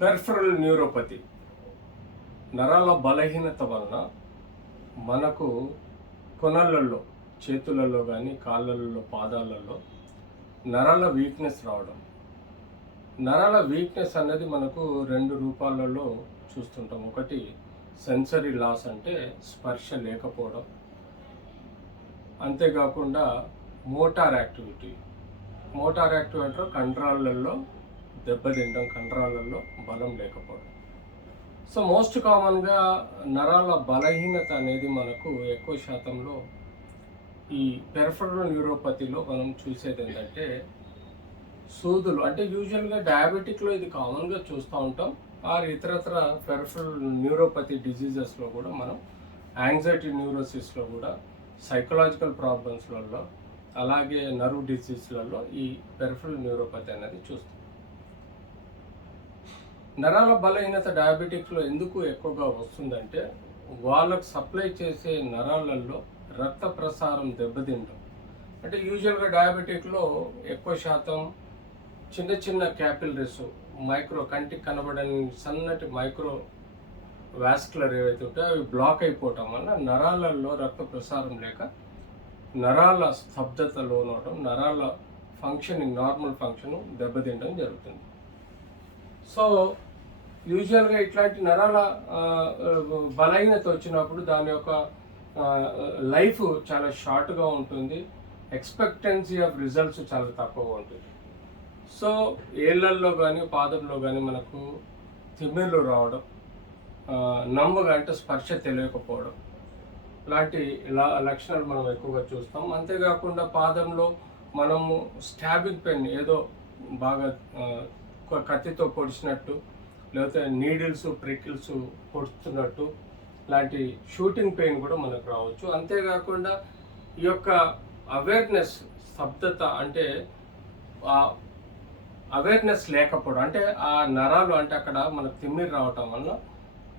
Peripheral neuropathy నరాల బలహీనత వలన మనకు కొనలలో, చేతులలో కానీ కాళ్ళల్లో, పాదాలలో నరాల వీక్నెస్ రావడం. నరాల వీక్నెస్ అనేది మనకు రెండు రూపాలలో చూస్తుంటాం. ఒకటి సెన్సరీ లాస్, అంటే స్పర్శ లేకపోవడం. అంతేకాకుండా మోటార్ యాక్టివిటీ అంటే కండరాలలో దెబ్బతింటం, కండరాలలో బలం లేకపోవడం. సో మోస్ట్ కామన్గా నరాల బలహీనత అనేది మనకు ఎక్కువ శాతంలో ఈ పెరిఫెరల్ న్యూరోపతిలో మనం చూసేది ఏంటంటే సూదులు, అంటే యూజువల్గా డయాబెటిక్లో ఇది కామన్గా చూస్తూ ఉంటాం. ఆర్ ఇతరత్ర పెరిఫెరల్ న్యూరోపతి డిజీజెస్లో కూడా మనం యాంగ్జైటీ న్యూరోసిస్లో కూడా, సైకలాజికల్ ప్రాబ్లమ్స్లలో, అలాగే నర్వ్ డిసీజ్లలో ఈ పెరిఫెరల్ న్యూరోపతి అనేది చూస్తాం. నరాల బలహీనత డయాబెటిక్లో ఎందుకు ఎక్కువగా వస్తుందంటే వాళ్ళకు సప్లై చేసే నరాలలో రక్త ప్రసారం దెబ్బతింటాం. అంటే యూజువల్గా డయాబెటిక్లో ఎక్కువ శాతం చిన్న చిన్న క్యాపిలరీస్, మైక్రో, కంటికి కనబడని సన్నటి మైక్రో వాస్కులర్ ఏవైతే ఉంటాయో అవి బ్లాక్ అయిపోవటం వల్ల నరాలలో రక్త ప్రసారం లేక నరాల స్తబ్దత లోనవడం, నరాల ఫంక్షనింగ్, నార్మల్ ఫంక్షన్ దెబ్బతింటడం జరుగుతుంది. సో యూజువల్గా ఇట్లాంటి నరాల బలహీనత వచ్చినప్పుడు దాని యొక్క లైఫ్ చాలా షార్ట్గా ఉంటుంది. ఎక్స్పెక్టెన్సీ ఆఫ్ రిజల్ట్స్ చాలా తక్కువగా ఉంటుంది. సో ఏళ్ళల్లో కానీ పాదంలో కానీ మనకు తిమ్మిర్లు రావడం, నమ్మగా అంటే స్పర్శ తెలియకపోవడం లాంటి లక్షణాలు మనం ఎక్కువగా చూస్తాం. అంతేకాకుండా పాదంలో మనము స్టాబింగ్ పెయిన్, ఏదో బాగా కత్తితో పొడిచినట్టు, లేకపోతే నీడిల్స్, ప్రికిల్స్ పొడుస్తున్నట్టు లాంటి షూటింగ్ పెయిన్ కూడా మనకు రావచ్చు. అంతేకాకుండా ఈ యొక్క అవేర్నెస్, స్తబ్దత, అంటే అవేర్నెస్ లేకపోవడం, అంటే ఆ నరాలు, అంటే అక్కడ మనకు తిమ్మిరి రావటం వల్ల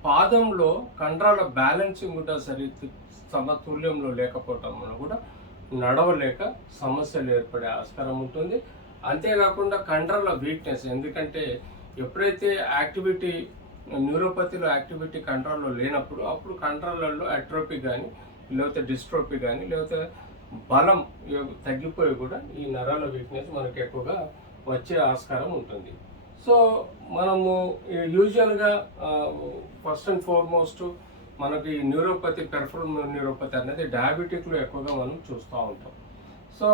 పాదంలో కండరాల బ్యాలెన్సింగ్ కూడా సమతుల్యంలో లేకపోవటం వల్ల కూడా నడవలేక సమస్యలు ఏర్పడే ఆస్కారం ఉంటుంది. అంతేకాకుండా కండరాల వీక్నెస్, ఎందుకంటే ఎప్పుడైతే యాక్టివిటీ, న్యూరోపతిలో యాక్టివిటీ కంట్రోల్లో లేనప్పుడు అప్పుడు కండరాలలో అట్రోపీ కానీ, లేకపోతే డిస్ట్రోపీ కానీ, లేకపోతే బలం తగ్గిపోయి కూడా ఈ నరాల వీక్నెస్ మనకి ఎక్కువగా వచ్చే ఆస్కారం ఉంటుంది. సో మనము యూజువల్గా ఫస్ట్ అండ్ ఫార్మోస్ట్ మనకి న్యూరోపతి, పెరిఫెరల్ న్యూరోపతి అనేది డయాబెటిక్లో ఎక్కువగా మనం చూస్తూ ఉంటాం. సో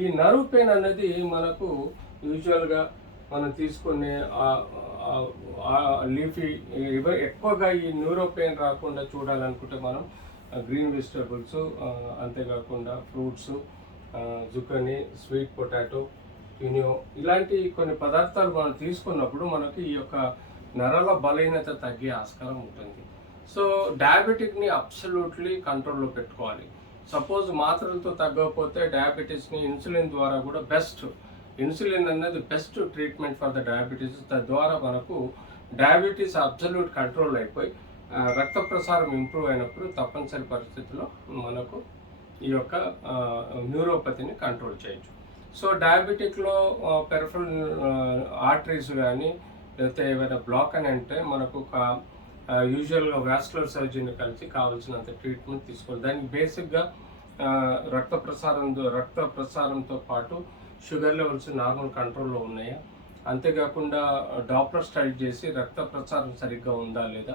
ఈ నర్వ్ పెయిన్ అనేది మనకు యూజువల్గా మనం తీసుకునే లీఫీ, ఎక్కువగా ఈ న్యూరో పెయిన్ రాకుండా చూడాలనుకుంటే మనం గ్రీన్ వెజిటబుల్స్, అంతేకాకుండా ఫ్రూట్స్, జుకనీ, స్వీట్ పొటాటో, క్వినో, ఇలాంటి కొన్ని పదార్థాలు మనం తీసుకున్నప్పుడు మనకి ఈ యొక్క నరాల బలహీనత తగ్గే ఆస్కారం ఉంటుంది. సో డయాబెటిక్ని అబ్సల్యూట్లీ కంట్రోల్లో పెట్టుకోవాలి. సపోజ్ మాత్రలతో తగ్గకపోతే డయాబెటీస్ని ఇన్సులిన్ ద్వారా కూడా ఇన్సులిన్ అనేది best treatment for the diabetes. తద్వారా మనకు డయాబెటీస్ అబ్సల్యూట్ కంట్రోల్ అయిపోయి రక్త ప్రసారం ఇంప్రూవ్ అయినప్పుడు తప్పనిసరి పరిస్థితుల్లో మనకు ఈ యొక్క న్యూరోపతిని కంట్రోల్ చేయొచ్చు. సో డయాబెటిక్లో పెరిఫెరల్ ఆర్టరీస్ కానీ, లేకపోతే ఏమైనా బ్లాక్ అని అంటే మనకు యూజువల్గా వాస్కులర్ సర్జన్ కలిసి కావాల్సినంత ట్రీట్మెంట్ తీసుకోవాలి. దానికి బేసిక్గా రక్త ప్రసారంతో పాటు షుగర్ లెవెల్స్ నార్మల్ కంట్రోల్లో ఉన్నాయా, అంతేకాకుండా డాప్లర్ స్టడీ చేసి రక్త ప్రసారం సరిగ్గా ఉందా లేదా,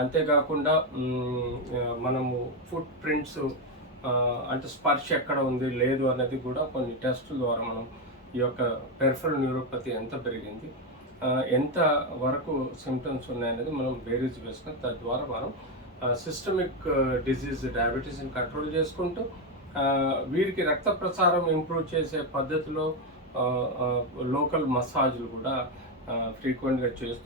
అంతేకాకుండా మనము ఫుట్ ప్రింట్స్, అంటే స్పర్శ ఎక్కడ ఉంది లేదు అనేది కూడా కొన్ని టెస్టుల ద్వారా మనం ఈ యొక్క పెరిఫెరల్ న్యూరోపతి ఎంత పెరిగింది, ఎంత వరకు సిమ్టమ్స్ ఉన్నాయనేది మనం బేరీజ్ వేసుకొని తద్వారా మనం సిస్టమిక్ డిజీజ్ డయాబెటీస్ని కంట్రోల్ చేసుకుంటూ వీరికి రక్త ప్రసారం ఇంప్రూవ్ చేసే పద్ధతిలో లోకల్ మసాజ్లు కూడా ఫ్రీక్వెంట్గా చేస్తూ